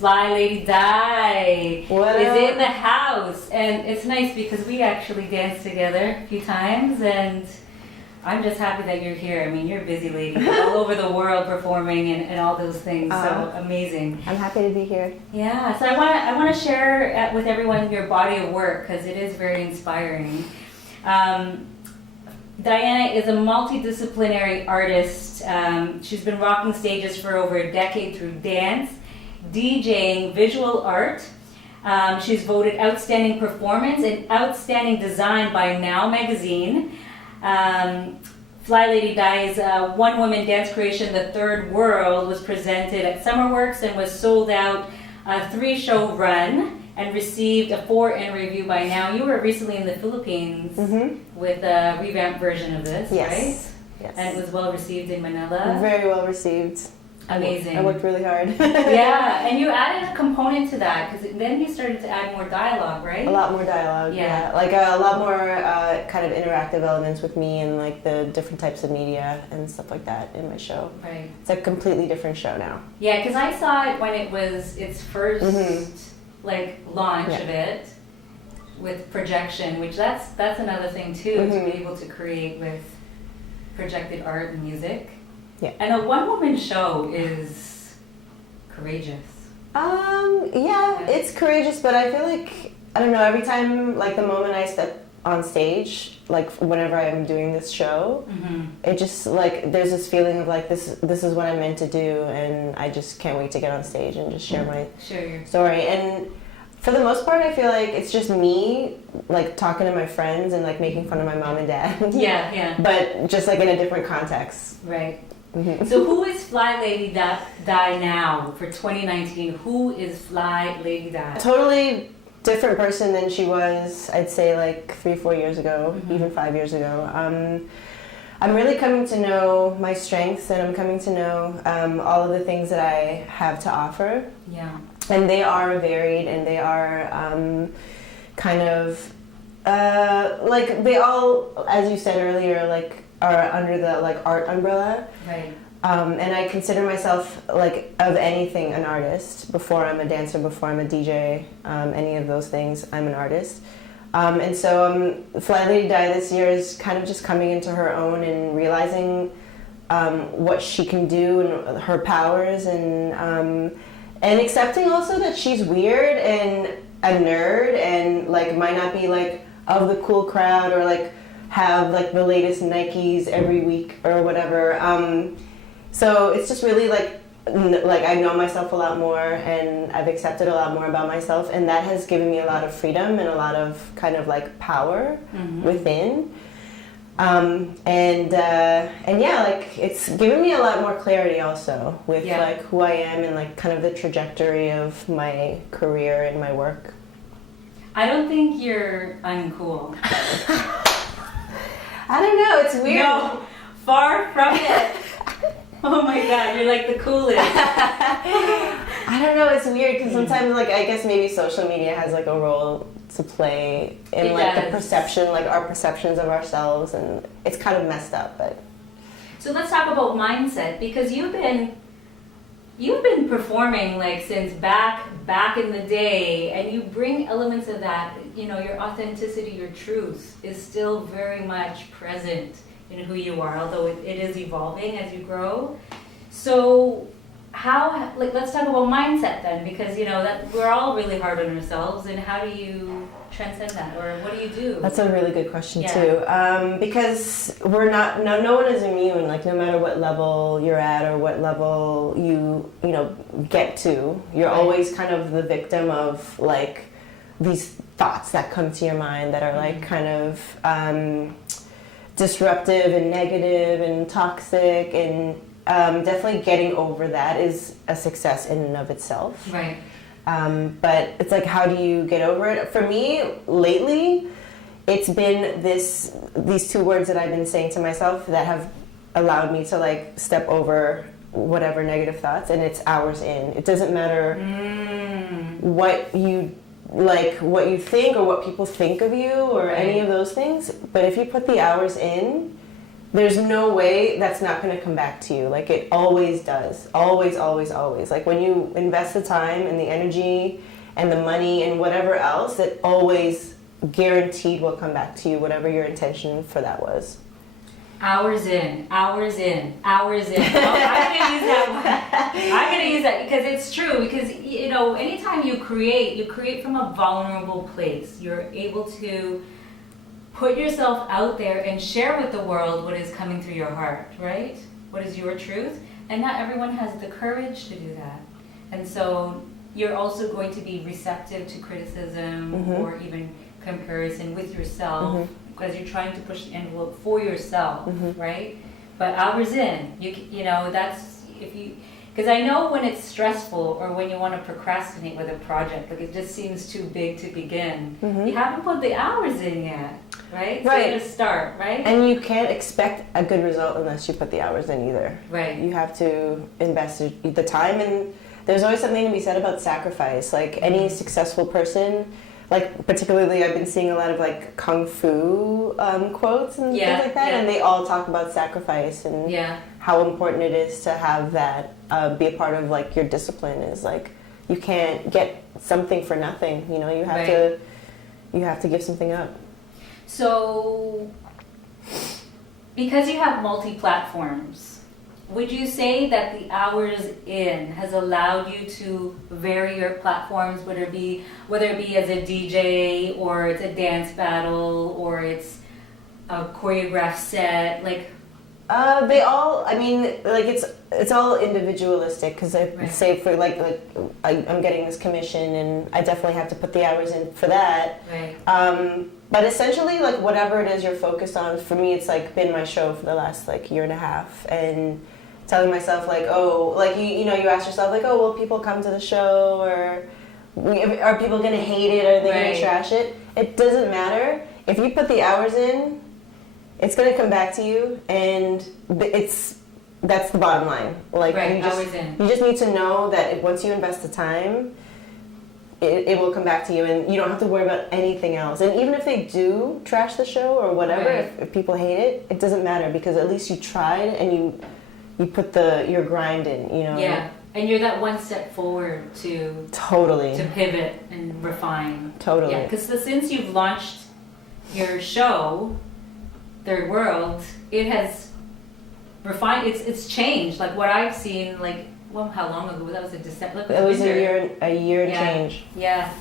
Fly Lady Di What is up? in the house, and it's nice because we actually danced together a few times, and I'm just happy that you're here. I mean, you're a busy lady, all over the world performing and all those things. So amazing. I'm happy to be here. Yeah. So I want to share with everyone your body of work because it is very inspiring. Diana is a multidisciplinary artist. She's been rocking stages for over a decade through dance, DJing, visual art. She's voted Outstanding Performance and Outstanding Design by Now Magazine. Fly Lady Di's one-woman dance creation, The Third World, was presented at SummerWorks and was sold out a 3-show run and received a 4 review by Now. You were recently in the Philippines with a revamped version of this, Yes. right? Yes. And it was well received in Manila. Very well received. Amazing. I worked really hard. Yeah, and you added a component to that because then you started to add more dialogue, right? A lot more dialogue, Yeah. Like a lot more kind of interactive elements with me and like the different types of media and stuff like that in my show. Right. It's a completely different show now. Yeah, because I saw it when it was its first like launch of it with projection, which that's another thing too, to be able to create with projected art and music. Yeah. And a one-woman show is courageous. Yeah, it's courageous, but I feel like, I don't know, every time, like the moment I step on stage, like whenever I'm doing this show, it just like, there's this feeling of like, this is what I'm meant to do, and I just can't wait to get on stage and just share my story. And for the most part, I feel like it's just me, like talking to my friends and like making fun of my mom and dad. Yeah. But just like in a different context. Right. So who is Fly Lady Di now for 2019? Who is Fly Lady Di? Totally different person than she was, I'd say like 3-4 years ago, even 5 years ago. I'm really coming to know my strengths, and I'm coming to know all of the things that I have to offer. Yeah. And they are varied, and they are kind of like they all, as you said earlier, like are under the like art umbrella. Right. And I consider myself like of anything an artist. Before I'm a dancer, before I'm a DJ, any of those things, I'm an artist. And so Fly Lady Di this year is kind of just coming into her own and realizing what she can do and her powers, and accepting also that she's weird and a nerd and like might not be like of the cool crowd or like have like the latest Nikes every week or whatever. So it's just really like I know myself a lot more, and I've accepted a lot more about myself, and that has given me a lot of freedom and a lot of kind of like power within. And yeah, like it's given me a lot more clarity also with like who I am and like kind of the trajectory of my career and my work. I don't think you're uncool. I don't know, it's weird. No, far from it. Oh my god, you're like the coolest. I don't know, it's weird because sometimes like I guess maybe social media has like a role to play in It like does. the perception, like our perceptions of ourselves, and it's kind of messed up. But So let's talk about mindset, because you've been performing like since back in the day, and you bring elements of that, you know, your authenticity, your truth is still very much present in who you are, although it is evolving as you grow. So how, like, let's talk about mindset then, because you know that we're all really hard on ourselves, and how do you transcend that, or what do you do? that's a really good question too, because we're not, no one is immune. Like no matter what level you're at or what level you know get to, you're always kind of the victim of like these thoughts that come to your mind that are like kind of disruptive and negative and toxic, and definitely getting over that is a success in and of itself. Right. But it's like, how do you get over it? For me, lately, it's been these 2 words that I've been saying to myself that have allowed me to like step over whatever negative thoughts, and it's hours in. It doesn't matter what you think or what people think of you or any of those things, but if you put the hours in, there's no way that's not going to come back to you. Like, it always does. Always, always, always. Like, when you invest the time and the energy and the money and whatever else, it always guaranteed will come back to you, whatever your intention for that was. Hours in, hours in, hours in. Oh, I'm gonna use that one. I'm gonna use that because it's true. Because, you know, anytime you create from a vulnerable place. You're able to put yourself out there and share with the world what is coming through your heart, right? What is your truth? And not everyone has the courage to do that. And so you're also going to be receptive to criticism or even comparison with yourself. Because you're trying to push the envelope for yourself, right? But hours in, you know, that's if you, because I know when it's stressful or when you want to procrastinate with a project, like it just seems too big to begin. You haven't put the hours in yet, right? So you have to start, right? And you can't expect a good result unless you put the hours in either. Right. You have to invest the time, and there's always something to be said about sacrifice. Like any successful person, like particularly I've been seeing a lot of like kung fu quotes and things like that, and they all talk about sacrifice and how important it is to have that be a part of like your discipline. Is like you can't get something for nothing. You know, you have to give something up. So because you have multi-platforms, would you say that the hours in has allowed you to vary your platforms, whether it be as a DJ or it's a dance battle or it's a choreographed set, like? They all. I mean, like it's all individualistic because I say for like I'm getting this commission and I definitely have to put the hours in for that. Right. But essentially, like whatever it is you're focused on, for me, it's like been my show for the last like year and a half, and telling myself like, oh, like you know, you ask yourself like, oh, will people come to the show, or are people gonna hate it, or are they gonna trash it? It doesn't matter. If you put the hours in, it's gonna come back to you, and that's the bottom line. Like you just need to know that once you invest the time, it will come back to you, and you don't have to worry about anything else. And even if they do trash the show or whatever, if people hate it, it doesn't matter, because at least you tried and you put your grind in, you know. Yeah, and you're that one step forward to pivot and refine. Totally. Yeah, because since you've launched your show, Third World, it has refined. It's changed. Like what I've seen, like. Well, how long ago? That was a December. It was a year and change. Yeah,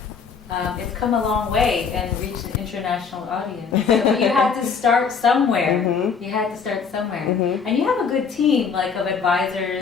it's come a long way and reached an international audience. So you had to start somewhere. You had to start somewhere, and you have a good team, like of advisors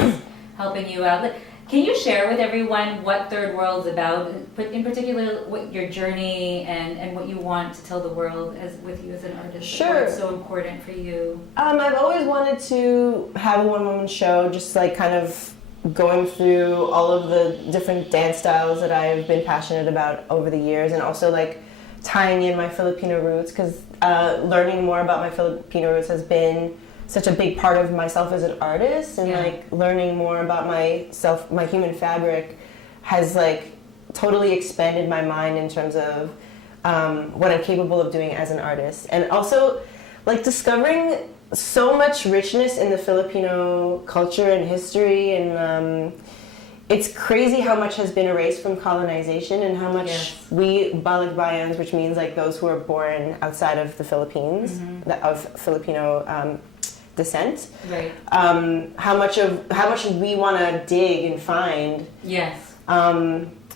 helping you out. Can you share with everyone what Third World's about, but in particular, what your journey and what you want to tell the world with you as an artist? Sure. Why it's so important for you. I've always wanted to have a one-woman show, just like kind of going through all of the different dance styles that I've been passionate about over the years, and also like tying in my Filipino roots, because learning more about my Filipino roots has been such a big part of myself as an artist, and like learning more about myself, my human fabric, has like totally expanded my mind in terms of what I'm capable of doing as an artist, and also like discovering so much richness in the Filipino culture and history, and it's crazy how much has been erased from colonization, and how much we balikbayans, which means like those who are born outside of the Philippines, of Filipino descent, how much we want to dig and find.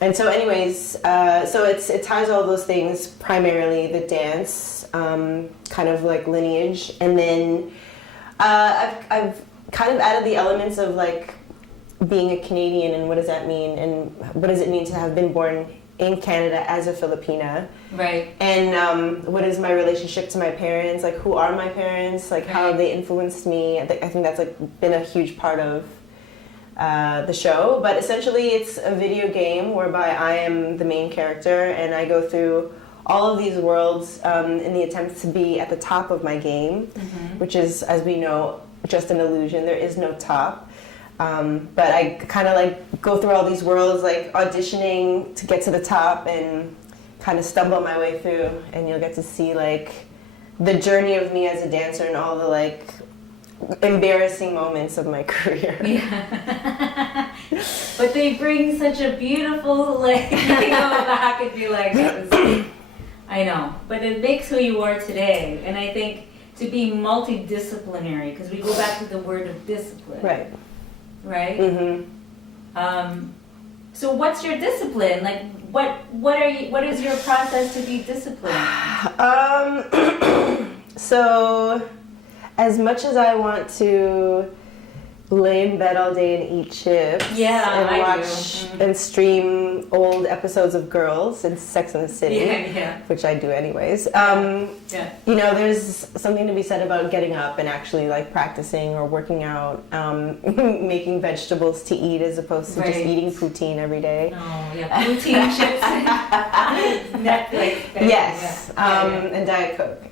And so anyways, so it ties all those things, primarily the dance, kind of like lineage, and then I've kind of added the elements of like being a Canadian, and what does that mean, and what does it mean to have been born in Canada as a Filipina, and what is my relationship to my parents, like who are my parents, like how have they influenced me. I think that's like been a huge part of the show. But essentially it's a video game whereby I am the main character, and I go through all of these worlds in the attempt to be at the top of my game, which is, as we know, just an illusion. There is no top. But I kind of like go through all these worlds, like auditioning to get to the top, and kind of stumble my way through, and you'll get to see like the journey of me as a dancer, and all the like embarrassing moments of my career. Yeah. But they bring such a beautiful, like, you go back and be like, I know. But it makes who you are today. And I think to be multidisciplinary, because we go back to the word of discipline. Right. Right? So what's your discipline? Like, what is your process to be disciplined? So, as much as I want to lay in bed all day and eat chips and watch and stream old episodes of Girls and Sex and the City, which I do anyways, you know, there's something to be said about getting up and actually like practicing or working out, making vegetables to eat as opposed to just eating poutine every day. Oh, yeah, poutine chips and Netflix. Yes, and Diet Coke.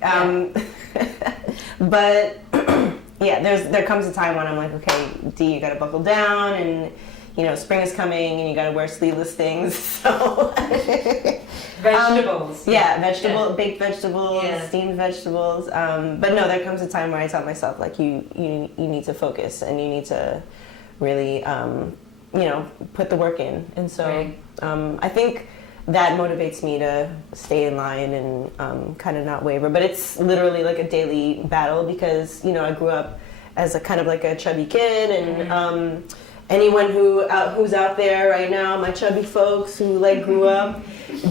But yeah, there comes a time when I'm like, okay, D, you gotta buckle down, and you know, spring is coming, and you gotta wear sleeveless things. So vegetables. Baked vegetables, steamed vegetables. But no, there comes a time where I tell myself like, you need to focus, and you need to really, you know, put the work in. And so I think that motivates me to stay in line and kind of not waver. But it's literally like a daily battle because, you know, I grew up as a kind of like a chubby kid, and anyone who's out there right now, my chubby folks who like grew up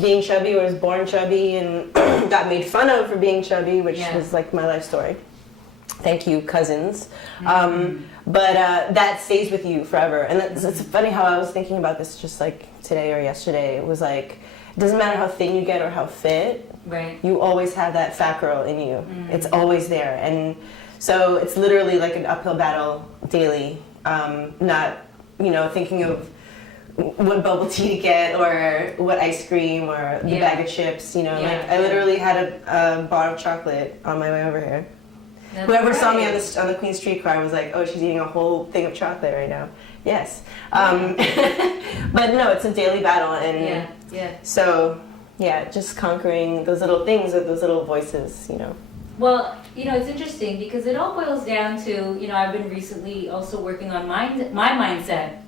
being chubby or was born chubby and got made fun of for being chubby, which was like my life story. Thank you, cousins. But that stays with you forever. And it's funny how I was thinking about this just like today or yesterday. It was like, it doesn't matter how thin you get or how fit, you always have that fat girl in you. It's always there. And so it's literally like an uphill battle daily, not, you know, thinking of what bubble tea to get or what ice cream or the bag of chips, you know. Like I literally had a bar of chocolate on my way over here. That's Whoever saw me on the Queen streetcar was like, oh, she's eating a whole thing of chocolate right now. Yes. But no, it's a daily battle. And so, yeah, just conquering those little things with those little voices, you know. Well, you know, it's interesting because it all boils down to, you know, I've been recently also working on my mindset.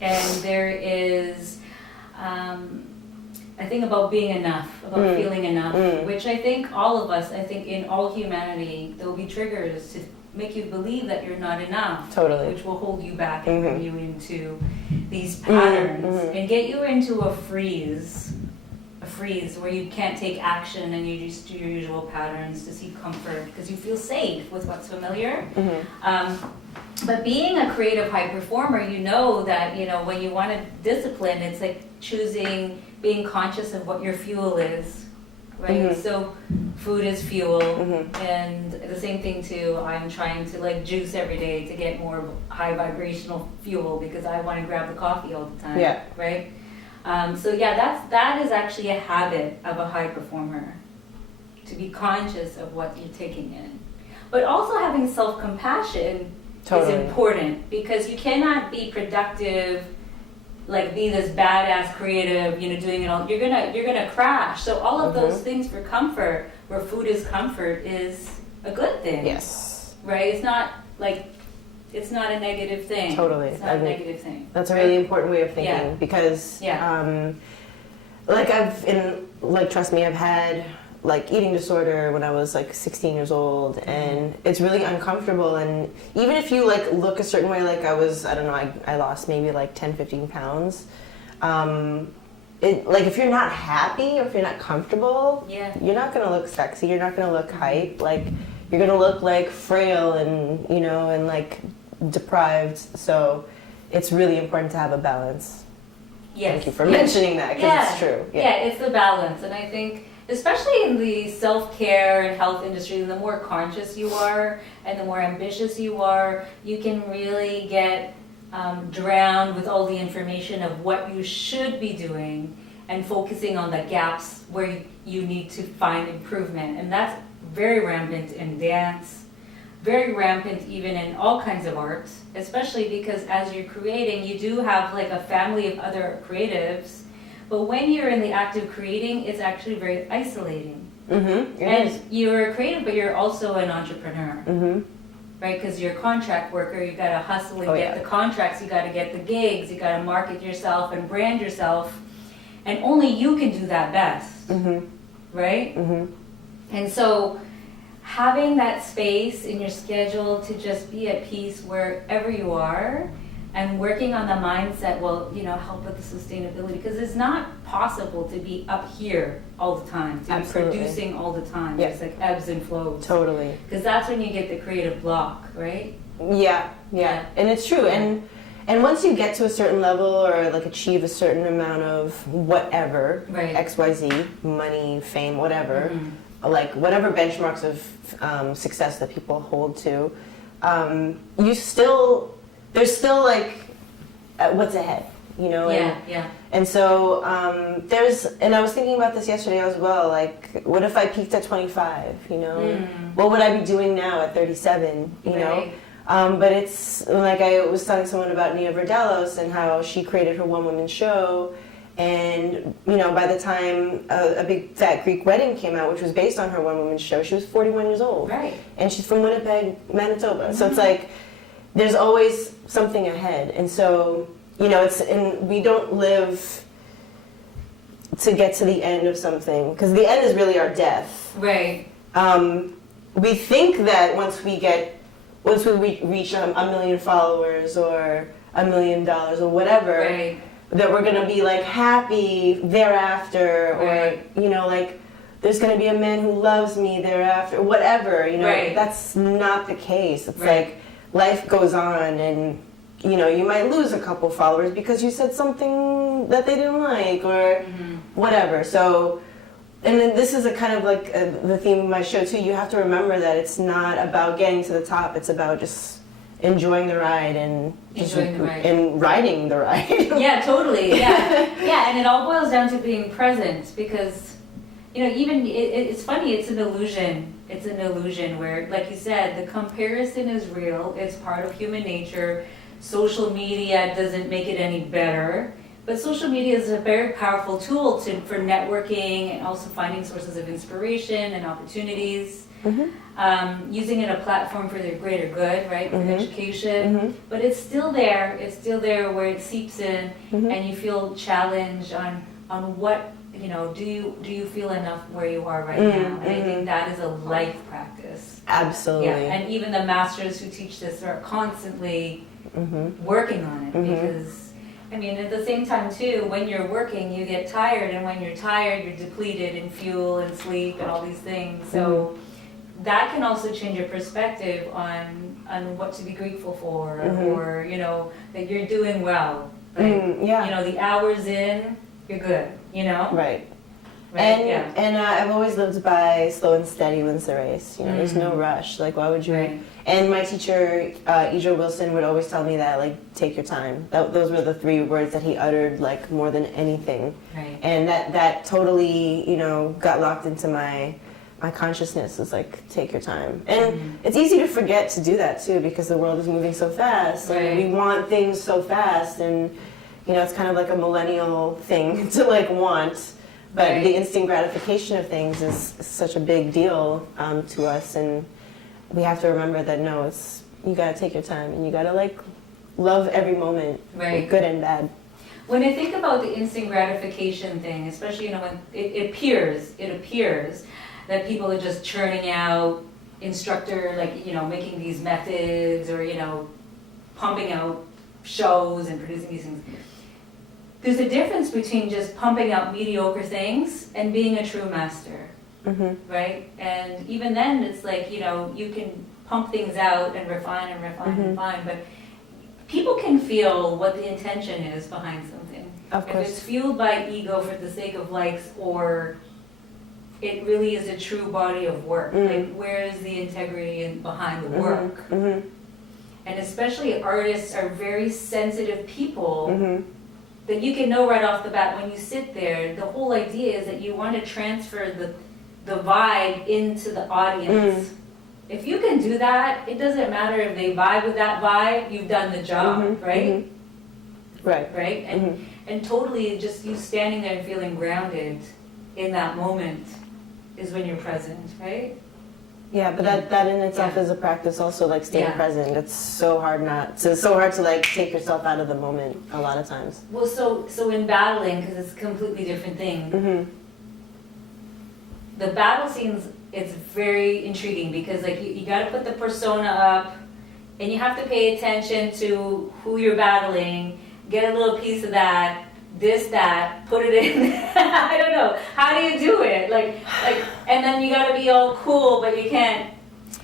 And there is I think about being enough, about feeling enough, which I think all of us, I think in all humanity, there will be triggers to make you believe that you're not enough. Totally. Which will hold you back and bring you into these patterns and get you into a freeze where you can't take action and you just do your usual patterns to seek comfort because you feel safe with what's familiar. But being a creative high performer, you know that, you know, when you want to discipline, it's like being conscious of what your fuel is, right? So food is fuel, and the same thing too, I'm trying to like juice every day to get more high vibrational fuel because I want to grab the coffee all the time, right? So yeah, that is actually a habit of a high performer, to be conscious of what you're taking in. But also having self-compassion is important because you cannot be productive, like be this badass creative, you know, doing it all. You're gonna crash. So all of those things for comfort, where food is comfort, is a good thing. Yes. Right? It's not like, it's not a negative thing. Totally. It's not a negative thing. That's a really important way of thinking because, trust me, I've had like eating disorder when I was like 16 years old, and it's really uncomfortable. And even if you like look a certain way, like I lost maybe like 10, 15 pounds. Like if you're not happy or if you're not comfortable, you're not gonna look sexy. You're not gonna look hype. Like you're gonna look like frail and, you know, and like deprived. So it's really important to have a balance. Yes. Thank you for mentioning that because it's true. Yeah, it's the balance, and I think, especially in the self-care and health industry, the more conscious you are and the more ambitious you are, you can really get drowned with all the information of what you should be doing and focusing on the gaps where you need to find improvement. And that's very rampant in dance, very rampant even in all kinds of arts, especially because as you're creating, you do have like a family of other creatives. But when you're in the act of creating, it's actually very isolating. And you're a creative, but you're also an entrepreneur. right? Because you're a contract worker, you got to hustle and get the contracts, you got to get the gigs, you got to market yourself and brand yourself, and only you can do that best, right? And so having that space in your schedule to just be at peace wherever you are, and working on the mindset will, help with the sustainability, because it's not possible to be up here all the time, to be producing all the time. Yeah. It's like ebbs and flows. Totally. Because that's when you get the creative block, right? Yeah. And it's true. And once you get to a certain level or like achieve a certain amount of whatever, XYZ, money, fame, whatever, like whatever benchmarks of success that people hold to, there's still like what's ahead, And so and I was thinking about this yesterday as well, like what if I peaked at 25, what would I be doing now at 37, but it's like I was telling someone about Nia Vardalos and how she created her one-woman show, and by the time a big fat Greek wedding came out, which was based on her one-woman show, she was 41 years old, and she's from Winnipeg, Manitoba. So it's like there's always something ahead, and so we don't live to get to the end of something, because the end is really our death. Right. We think that once we reach a million followers or $1 million or whatever, that we're gonna be like happy thereafter, or like there's gonna be a man who loves me thereafter, whatever. That's not the case. It's like life goes on, and you might lose a couple followers because you said something that they didn't like, or whatever. So, and then this is a kind of like the theme of my show too. You have to remember that it's not about getting to the top. It's about just enjoying the ride and and riding the ride. Yeah, totally. Yeah, and it all boils down to being present, because even it's funny. It's an illusion. It's an illusion where, like you said, the comparison is real. It's part of human nature. Social media doesn't make it any better, but social media is a very powerful tool for networking and also finding sources of inspiration and opportunities. Using it a platform for the greater good, right? For education, but it's still there. It's still there where it seeps in, and you feel challenged on what. Do you feel enough where you are right now? And I think that is a life practice. Absolutely. Yeah, and even the masters who teach this are constantly working on it, because, at the same time too, when you're working, you get tired, and when you're tired, you're depleted in fuel and sleep and all these things. So that can also change your perspective on what to be grateful for, or that you're doing well. Like, the hours in, you're good. Right. And I've always lived by slow and steady wins the race. There's no rush. Like, why would you? Right. And my teacher, Idra Wilson, would always tell me that, like, take your time. Those were the 3 words that he uttered, like, more than anything. Right. And that totally, got locked into my consciousness. Is like, take your time. And it's easy to forget to do that too, because the world is moving so fast. And we want things so fast, and it's kind of like a millennial thing to like want. But the instant gratification of things is such a big deal to us, and we have to remember that you gotta take your time, and you gotta like love every moment, good and bad. When I think about the instant gratification thing, especially when it appears that people are just churning out instructor, like making these methods, or pumping out shows and producing these things. There's a difference between just pumping out mediocre things and being a true master, right? And even then, it's like, you can pump things out and refine and refine, but people can feel what the intention is behind something. Of course. If it's fueled by ego for the sake of likes, or it really is a true body of work, like where is the integrity behind the work? And especially artists are very sensitive people. That you can know right off the bat when you sit there. The whole idea is that you want to transfer the vibe into the audience. If you can do that, it doesn't matter if they vibe with that vibe, you've done the job, right? Right? And totally just you standing there and feeling grounded in that moment is when you're present, right? Yeah, but that in itself is a practice also, like staying present. It's so hard to like take yourself out of the moment a lot of times. Well, so in battling, because it's a completely different thing, the battle scenes, it's very intriguing because like you got to put the persona up and you have to pay attention to who you're battling, get a little piece of that, that, put it in. I don't know. How do you do it? Like, and then you got to be all cool, but you can't.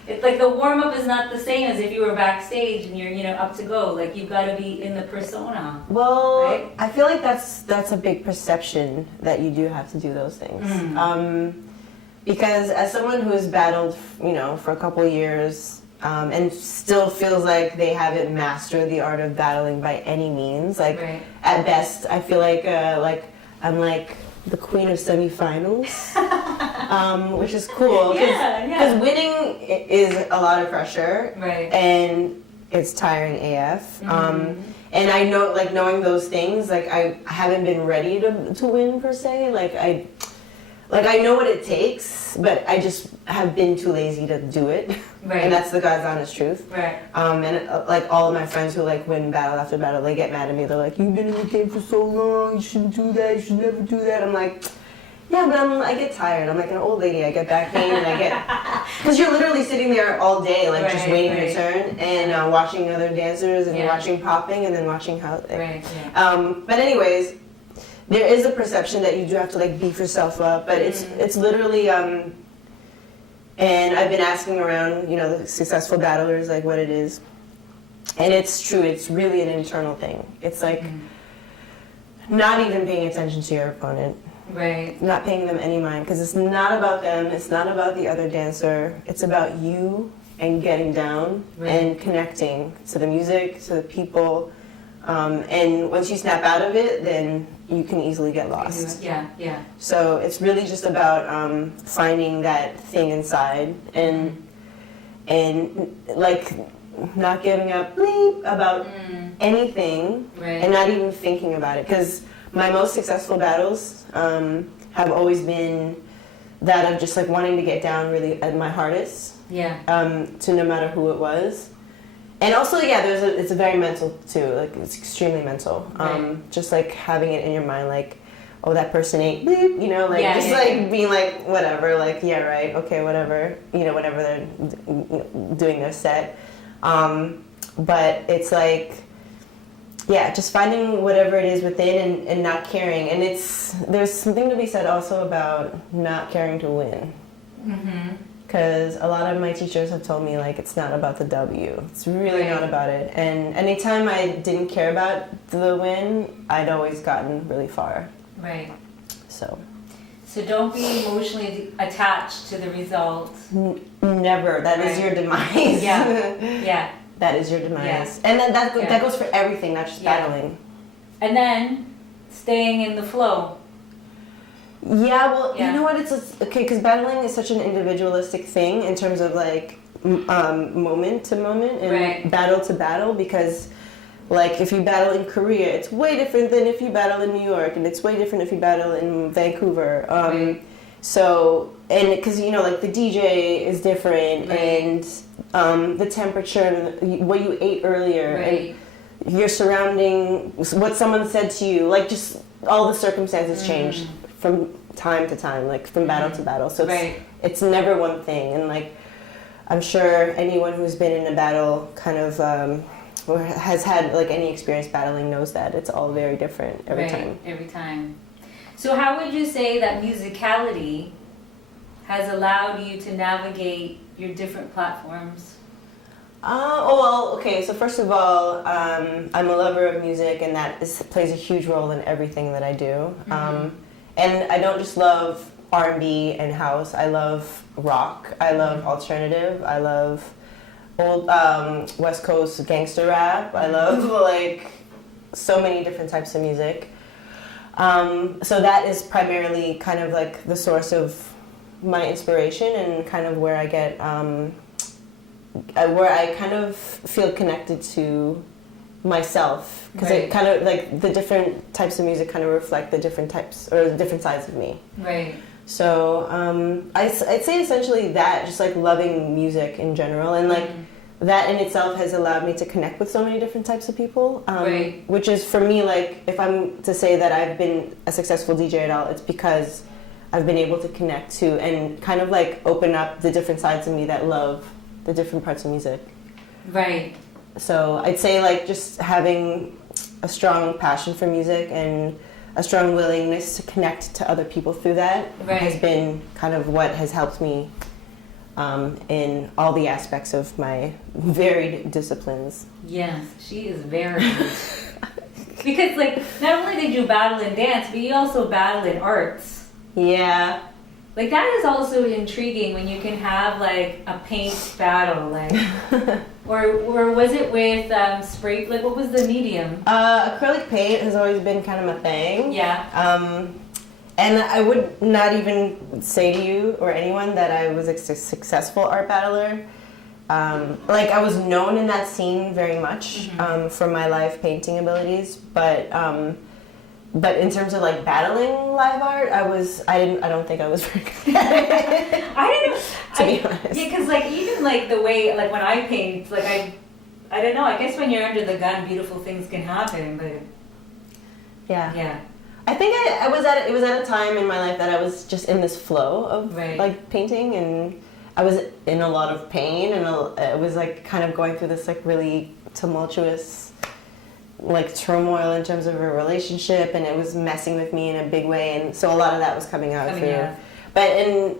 It's like the warm up is not the same as if you were backstage and you're up to go. Like you've got to be in the persona. Well, right? I feel like that's a big perception that you do have to do those things. Because as someone who has battled, for a couple years. And still feels like they haven't mastered the art of battling by any means. Like at best, I feel like I'm like the queen of semifinals, which is cool. Because winning is a lot of pressure, and it's tiring AF. And I know, like knowing those things, like I haven't been ready to win per se. Like I know what it takes, but I just have been too lazy to do it. And that's the God's honest truth. And like all of my friends who like win battle after battle, they get mad at me. They're like, "You've been in the game for so long. You shouldn't do that. You should never do that." I'm like, "Yeah, but I get tired. I'm like an old lady. I get back pain and I get because you're literally sitting there all day, like just waiting your turn and watching other dancers and watching popping and then watching how. But anyways. There is a perception that you do have to like beef yourself up, but it's literally and I've been asking around, the successful battlers like what it is, and it's true. It's really an internal thing. It's like not even paying attention to your opponent, not paying them any mind because it's not about them. It's not about the other dancer. It's about you and getting down and connecting to the music, to the people, and once you snap out of it, then you can easily get lost. So it's really just about finding that thing inside and like not giving up about anything and not even thinking about it. Because my most successful battles have always been that of just like wanting to get down really at my hardest. To no matter who it was. And also, it's a very mental too. Like it's extremely mental. Just like having it in your mind, like, oh, that person ain't bleep, being like whatever, like okay, whatever, whenever they're doing their set. But it's like, just finding whatever it is within and not caring. And there's something to be said also about not caring to win. Because a lot of my teachers have told me, like, it's not about the W. It's really not about it. And anytime I didn't care about the win, I'd always gotten really far. So don't be emotionally attached to the result. Never. That is your demise. That is your demise. And then that goes for everything, not just battling. And then staying in the flow. Yeah, well, you know what? It's okay because battling is such an individualistic thing in terms of like moment to moment and battle to battle. Because, like, if you battle in Korea, it's way different than if you battle in New York, and it's way different if you battle in Vancouver. So, and because like the DJ is different, and the temperature, and what you ate earlier, and your surrounding, what someone said to you, like just all the circumstances change. From time to time, like from battle to battle. So it's never one thing. And like, I'm sure anyone who's been in a battle kind of, or has had like any experience battling knows that it's all very different every time. Every time. So how would you say that musicality has allowed you to navigate your different platforms? Okay, so first of all, I'm a lover of music, and that plays a huge role in everything that I do. And I don't just love R&B and house. I love rock. I love alternative. I love old West Coast gangster rap. I love like so many different types of music. So that is primarily kind of like the source of my inspiration and kind of where I get, where I kind of feel connected to myself, because it kind of like the different types of music kind of reflect the different types or the different sides of me. So I'd say essentially that, just like loving music in general, and like that in itself has allowed me to connect with so many different types of people, which is for me, like, if I'm to say that I've been a successful DJ at all, it's because I've been able to connect to and kind of like open up the different sides of me that love the different parts of music. Right. So I'd say like just having a strong passion for music and a strong willingness to connect to other people through that has been kind of what has helped me in all the aspects of my varied disciplines. Yes, she is very good. Because like, not only did you battle in dance, but you also battle in arts. Yeah. Like, that is also intriguing when you can have like a paint battle, like, or was it with spray? Like, what was the medium? Acrylic paint has always been kind of my thing. Yeah. And I would not even say to you or anyone that I was a successful art battler. Like, I was known in that scene very much for my live painting abilities, but in terms of like battling live art, I don't think I was very good at it. I don't know. To be honest. Yeah, because like even like the way like when I paint, like I don't know. I guess when you're under the gun, beautiful things can happen. But yeah. I think it was at a time in my life that I was just in this flow of like painting, and I was in a lot of pain, and it was like kind of going through this like really tumultuous like turmoil in terms of a relationship, and it was messing with me in a big way, and so a lot of that was coming out through. But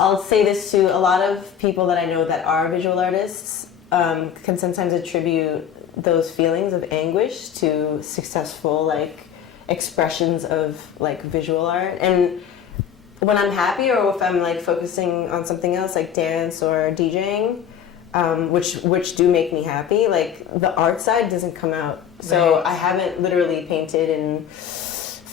I'll say this to a lot of people that I know that are visual artists, can sometimes attribute those feelings of anguish to successful like expressions of like visual art. And when I'm happy, or if I'm like focusing on something else like dance or DJing, which do make me happy, like the art side doesn't come out. So I haven't literally painted in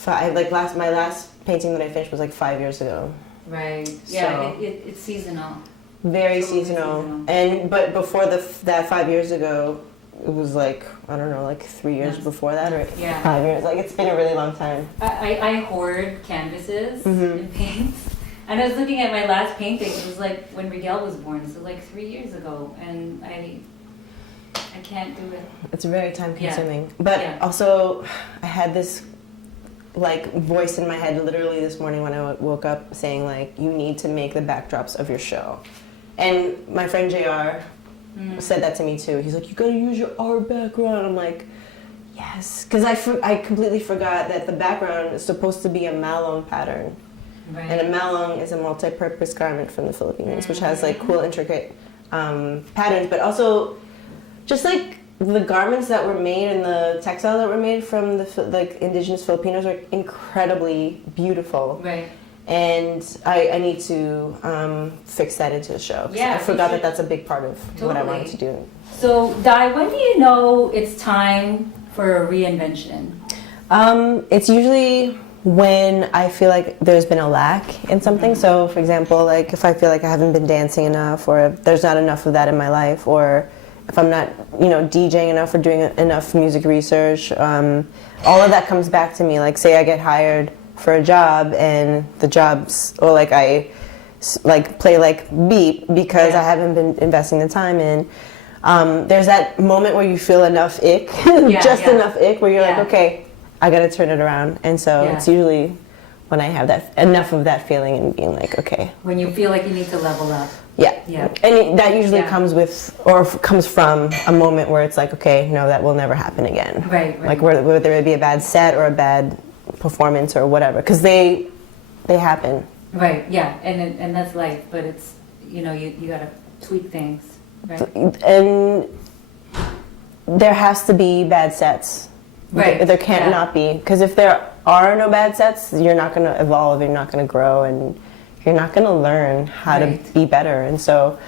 my last painting that I finished was like 5 years ago. Right. Yeah. So it's seasonal. Very seasonal. But before that 5 years ago, it was like, I don't know, like 3 years before that, or 5 years. Like, it's been a really long time. I hoard canvases and paints. And I was looking at my last painting. It was like when Miguel was born, so like 3 years ago, and I can't do it. It's very time consuming. But also, I had this like voice in my head literally this morning when I woke up saying like, you need to make the backdrops of your show. And my friend JR said that to me too. He's like, you gotta use your art background. I'm like, yes, because I completely forgot that the background is supposed to be a malong pattern. And a malong is a multi-purpose garment from the Philippines, which has like cool, intricate patterns, but also just like the garments that were made and the textiles that were made from the like indigenous Filipinos are incredibly beautiful. Right. And I need to fix that into the show. Yeah, I forgot that that's a big part of what I wanted to do. So, Di, when do you know it's time for a reinvention? It's usually when I feel like there's been a lack in something. So, for example, like if I feel like I haven't been dancing enough, or if there's not enough of that in my life, or if I'm not, DJing enough or doing enough music research, all of that comes back to me. Like, say I get hired for a job, and the job's, or like I like play like beep because I haven't been investing the time in. There's that moment where you feel enough ick, enough ick, where you're like, okay, I gotta turn it around. And so it's usually when I have that enough of that feeling and being like, okay. When you feel like you need to level up. Yeah. And that usually comes with, or comes from a moment where it's like, okay, no, that will never happen again. Right. Like whether it be a bad set or a bad performance or whatever, because they happen. Right. Yeah. And that's life, but it's, you gotta tweak things. Right. And there has to be bad sets. Right. There can't not be, because if there are no bad sets, you're not going to evolve, you're not going to grow, and you're not going to learn how to be better. And so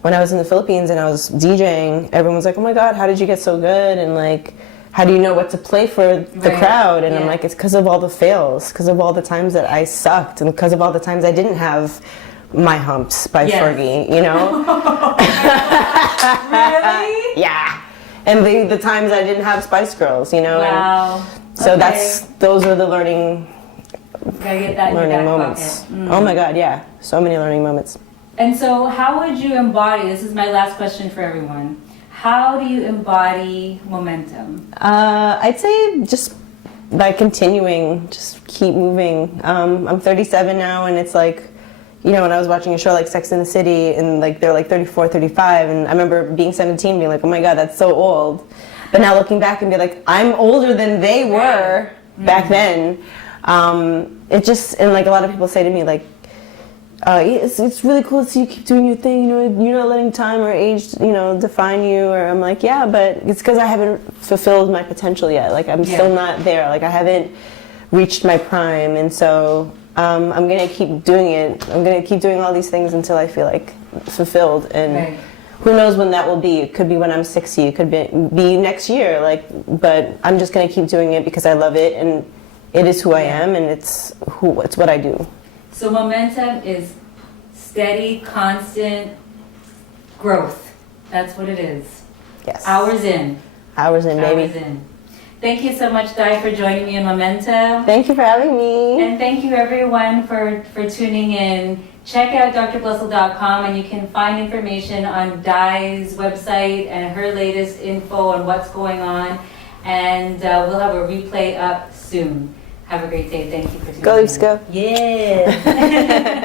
when I was in the Philippines and I was DJing, everyone was like, oh my God, how did you get so good? And like, how do you know what to play for the crowd? And I'm like, it's because of all the fails, because of all the times that I sucked, and because of all the times I didn't have My Humps by Fergie, Really? Yeah. And the times I didn't have Spice Girls, Wow. And so those are the learning Gotta get that in your learning back moments. pocket. Mm. Oh my God, yeah. So many learning moments. And so how would you embody, this is my last question for everyone, how do you embody momentum? I'd say just by continuing, just keep moving. I'm 37 now, and it's like, you know, when I was watching a show like Sex and the City, and like they're like 34, 35, and I remember being 17, being like, oh my God, that's so old. But now looking back and be like, I'm older than they were back then. It just, and like a lot of people say to me, like, it's really cool to see you keep doing your thing, you know, you're not letting time or age, you know, define you. Or I'm like, yeah, but it's because I haven't fulfilled my potential yet. Like, I'm still not there. Like, I haven't reached my prime. And so I'm going to keep doing it. I'm going to keep doing all these things until I feel like fulfilled. And who knows when that will be. It could be when I'm 60. It could be next year. Like, but I'm just going to keep doing it because I love it. And it is who I am. And it's what I do. So momentum is steady, constant growth. That's what it is. Yes. Hours in. Hours in, baby. Hours in. Thank you so much, Di, for joining me in Momentum. Thank you for having me. And thank you, everyone, for tuning in. Check out drblessyl.com, and you can find information on Di's website and her latest info on what's going on. And we'll have a replay up soon. Have a great day. Thank you for tuning in. Go Leafs, go. Yeah.